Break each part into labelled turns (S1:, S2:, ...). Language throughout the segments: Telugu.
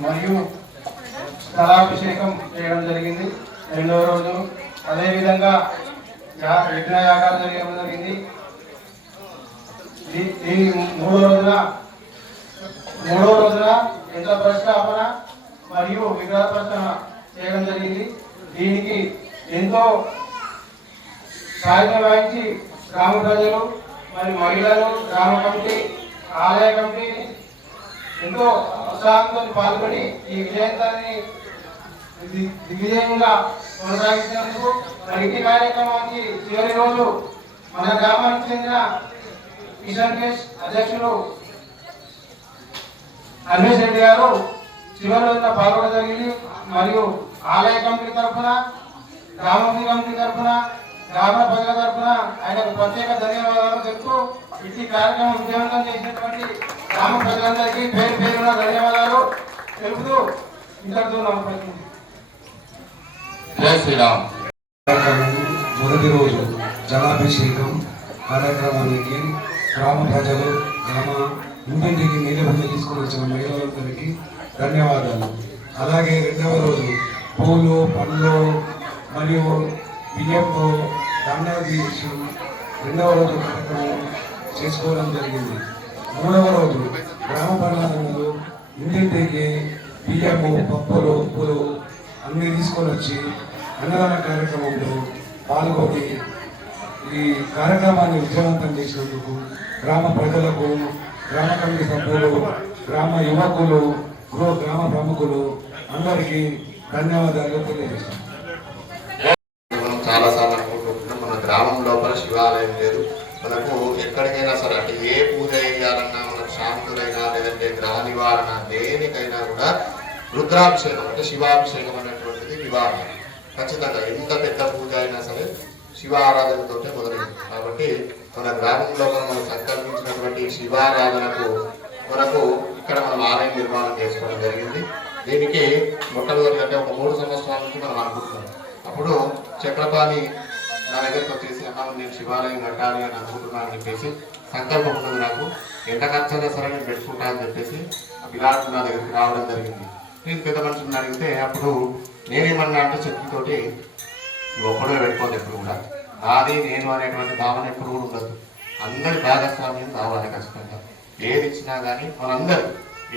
S1: మరియు స్థలాభిషేకం చేయడం జరిగింది. రెండవ రోజు అదేవిధంగా యజ్ఞయాగాలు చేయడం జరిగింది. దీ- దీని మూడో రోజున మూడో రోజున యంత్ర ప్రస్థాపన మరియు విగ్రహ ప్రస్థాపన చేయడం జరిగింది. దీనికి ఎంతో సాయుధం వహించి గ్రామ ప్రజలు మరి మహిళలు గ్రామ కమిటీ ఆలయ కమిటీ ఎంతో ఉత్సాహంతో పాల్గొని ఈ విజయంతాన్ని దిగ్విజయంగా కొనసాగించినందుకు ప్రగతి కార్యక్రమానికి చివరి రోజు మన గ్రామానికి చెందిన కిషన్ కేష్ అధ్యక్షులు హరీష్ రెడ్డి గారు చివరి రోజున పాల్గొనడం జరిగింది. మరియు ఆలయ కమిటీ తరఫున గ్రామాభివృద్ధి కమిటీ తరఫున గ్రామ ప్రజల తరఫున ఆయనకు ప్రత్యేక ధన్యవాదాలు చెప్తూ ఇట్టి కార్యక్రమం విజయవంతం చేసినటువంటి గ్రామ ప్రజలందరికీ పేరు పేరున ధన్యవాదాలు. తెలుపుతూ ఇంతటితో
S2: జై శ్రీరామ్.
S3: మొదటి రోజు జలాభిషేకం కార్యక్రమానికి గ్రామ ప్రజలు గ్రామ ఇంటింటికి నీళ్ళ తీసుకుని వచ్చిన మహిళలందరికీ ధన్యవాదాలు. అలాగే రెండవ రోజు పూలు పండ్లు మరియు బియ్యంతో దండలు తీసి రెండవ రోజు కార్యక్రమం చేసుకోవడం జరిగింది. మూడవ రోజు గ్రామ ప్రధానులు ఇంటింటికి బియ్యము పప్పులు ఉప్పులు అన్ని తీసుకొని వచ్చి అన్నదాన కార్యక్రమంలో పాల్గొని ఈ కార్యక్రమాన్ని విజయవంతం చేసినందుకు గ్రామ ప్రజలకు గ్రామ కమిటీ సభ్యులు గ్రామ యువకులు గృహ గ్రామ ప్రముఖులు అందరికీ ధన్యవాదాలు
S2: తెలియజేస్తాను రుద్రాభిషేకం అంటే శివాభిషేకం అనేటువంటిది వివాహం. ఖచ్చితంగా ఎంత పెద్ద పూజ అయినా సరే శివ ఆరాధనతోటే మొదలైంది. కాబట్టి మన గ్రామంలో మనం సంకల్పించినటువంటి శివారాధనకు మనకు ఇక్కడ మనం ఆలయం నిర్మాణం చేసుకోవడం జరిగింది. దీనికి మొట్టమొదటి అంటే ఒక మూడు సంవత్సరాల నుంచి మనం అనుకుంటున్నాం. అప్పుడు చక్రపాణి నా దగ్గరకు వచ్చేసి అన్న నేను శివాలయం కట్టాలి అని అనుకుంటున్నాను అని చెప్పేసి సంకల్పం ఉన్నది నాకు. ఎంత ఖర్చైనా సరే నేను పెట్టుకుంటానని చెప్పేసి విరాట్ నా దగ్గరికి రావడం జరిగింది. నేను పెద్ద మనుషులను అడిగితే అప్పుడు నేనేమన్నా అంటే శక్తితోటి నువ్వు ఒక్కడే పెట్టుకోదు ఎప్పుడు కూడా. నాది నేను అనేటువంటి భావన ఎప్పుడు కూడా ఉండదు. అందరి భాగస్వామ్యం కావాలి ఖచ్చితంగా. ఏది ఇచ్చినా కానీ మనందరూ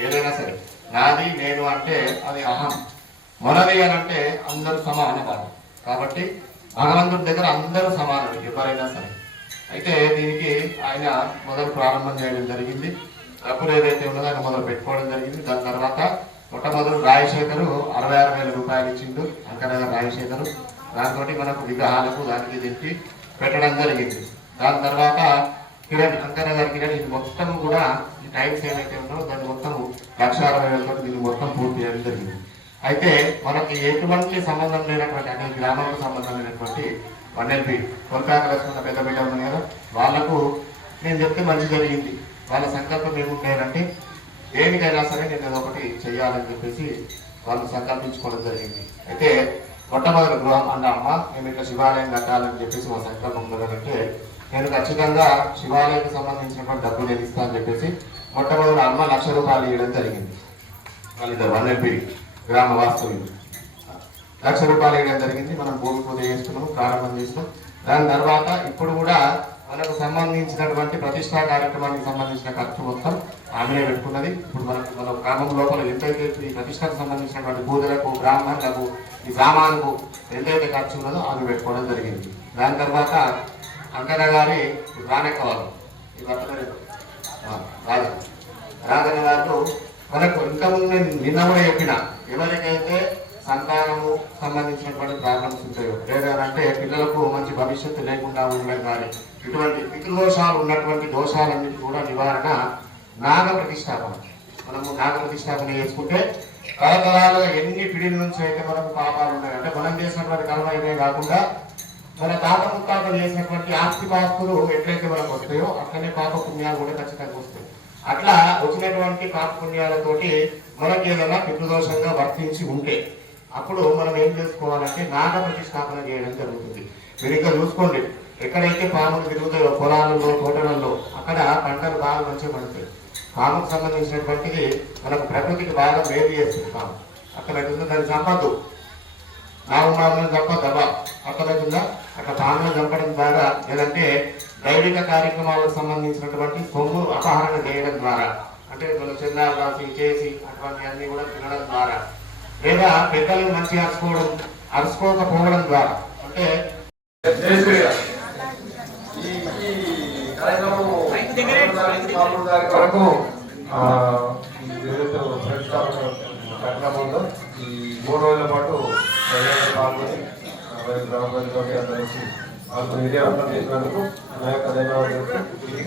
S2: ఏదైనా సరే. నాది నేను అంటే అది అహం. మనది అని అంటే అందరూ సమాన భావం. కాబట్టి భగవంతుడి దగ్గర అందరూ సమానం ఎవరైనా సరే. అయితే దీనికి ఆయన మొదలు ప్రారంభం చేయడం జరిగింది. అప్పుడు ఏదైతే ఉన్నదో ఆయన మొదలు పెట్టుకోవడం జరిగింది. దాని తర్వాత మొట్టమొదటి రాజశేఖరు అరవై ఆరు వేల రూపాయలు ఇచ్చిండు. అంకనగర్ రాజశేఖరు. దాంతో మనకు విగ్రహాలకు దానికి తెచ్చి పెట్టడం జరిగింది. దాని తర్వాత కిరణ్ అంకనగర్ కిరణ్ ఇది మొత్తం కూడా ఈ టైమ్స్ ఏవైతే ఉన్నాయో దాన్ని మొత్తం లక్ష అరవై వేలతో దీన్ని మొత్తం పూర్తి చేయడం జరిగింది. అయితే మనకి ఎటువంటి సంబంధం లేనటువంటి అంటే గ్రామాలకు సంబంధం లేనటువంటి వన్ ఎల్పి కొలకాక లక్ష్మణ పెద్ద బిడ్డ ఉంది కదా. వాళ్ళకు నేను చెప్తే మంచి జరిగింది. వాళ్ళ సంకల్పం ఏముంటాయంటే దేనికైనా సరే నేను ఏదో ఒకటి చేయాలని చెప్పేసి వాళ్ళు సంకల్పించుకోవడం జరిగింది. అయితే మొట్టమొదటి గృహం అన్న అమ్మ మేము ఇట్లా శివాలయం కట్టాలని చెప్పేసి మా సంకల్పం ఉన్నదంటే నేను ఖచ్చితంగా శివాలయానికి సంబంధించినటువంటి డబ్బు నేను ఇస్తానని చెప్పేసి మొట్టమొదటి అమ్మ లక్ష రూపాయలు ఇవ్వడం జరిగింది. వాళ్ళిద్దరు వన్ ఎంపీ గ్రామ వాస్తవ్యులు. లక్ష రూపాయలు ఇవ్వడం జరిగింది. మనం భూమి పూజ చేసుకున్నాం ప్రారంభం చేసినాం. దాని తర్వాత ఇప్పుడు కూడా మనకు సంబంధించినటువంటి ప్రతిష్టా కార్యక్రమానికి సంబంధించిన ఖర్చు మొత్తం ఆమెనే పెట్టుకున్నది. ఇప్పుడు మనకు మన గ్రామం లోపల ఎంతైతే ఈ ప్రతిష్టకు సంబంధించినటువంటి పూజలకు బ్రాహ్మణులకు ఈ గ్రామాలకు ఎంతైతే ఖర్చు ఉన్నదో ఆమె పెట్టుకోవడం జరిగింది. దాని తర్వాత అంకన గారి రానెక్కవాళ్ళు ఈ భర్తగారి రాజు రాజన్న. గారు మనకు ఇంతకుముందు నేను నిన్న కూడా చెప్పిన ఎవరికైతే సంతానము సంబంధించినటువంటి ప్రాబ్లమ్స్ ఉంటాయో. లేదంటే పిల్లలకు మంచి భవిష్యత్తు లేకుండా ఉండడం కానీ ఇటువంటి పితృదోషాలు ఉన్నటువంటి దోషాలన్నిటి కూడా నివారణ నాగ ప్రతిష్టాపన. మనము నాగ ప్రతిష్టాపన చేసుకుంటే తరతరాలుగా ఎన్ని పిడిల నుంచి అయితే మనకు పాపాలు ఉన్నాయి. అంటే మనం చేసినటువంటి కర్మ ఇవే కాకుండా మన తాత ముత్తాతలు చేసినటువంటి ఆస్తి పాస్తులు ఎట్లయితే మనకు వస్తాయో అట్లనే పాప పుణ్యాలు కూడా ఖచ్చితంగా వస్తాయి. అట్లా వచ్చినటువంటి పాప పుణ్యాలతోటి మనకి ఏదైనా పితృదోషంగా వర్తించి ఉంటే అప్పుడు మనం ఏం చేసుకోవాలంటే నాగ ప్రతిష్టాపన చేయడం జరుగుతుంది. మీరు ఇంకా చూసుకోండి. ఎక్కడైతే పాములు తిరుగుతాయో పొలాలలో తోటలలో అక్కడ పంటలు బాగా మంచిగా పడుతాయి. పాముకు సంబంధించినటువంటిది మనకు ప్రకృతికి బాగా మేలు చేస్తుంది పాము. అర్థమవుతుందా? దాన్ని చంపద్దు. నాగు పాములను చంపద్దు. అబ్బా అర్థమవుతుందా? అక్కడ పాములను చంపడం ద్వారా లేదంటే దైవిక కార్యక్రమాలకు సంబంధించినటువంటి సొమ్ము అపహరణ చేయడం ద్వారా. అంటే మనం చిన్న రాసి చేసి అటువంటి అన్ని కూడా తినడం ద్వారా. లేదా పెద్దలను మంచిగా అరుచుకోవడం అరుచుకోకపోవడం ద్వారా. అంటే
S4: వరకు ఏదైతే ఈ మూడు రోజుల పాటు పాల్గొని గ్రామ ప్రజలతోటి అందరూ పాల్గొని విజయవంతం చేసినందుకు నా యొక్క ధన్యవాదాలు ఈ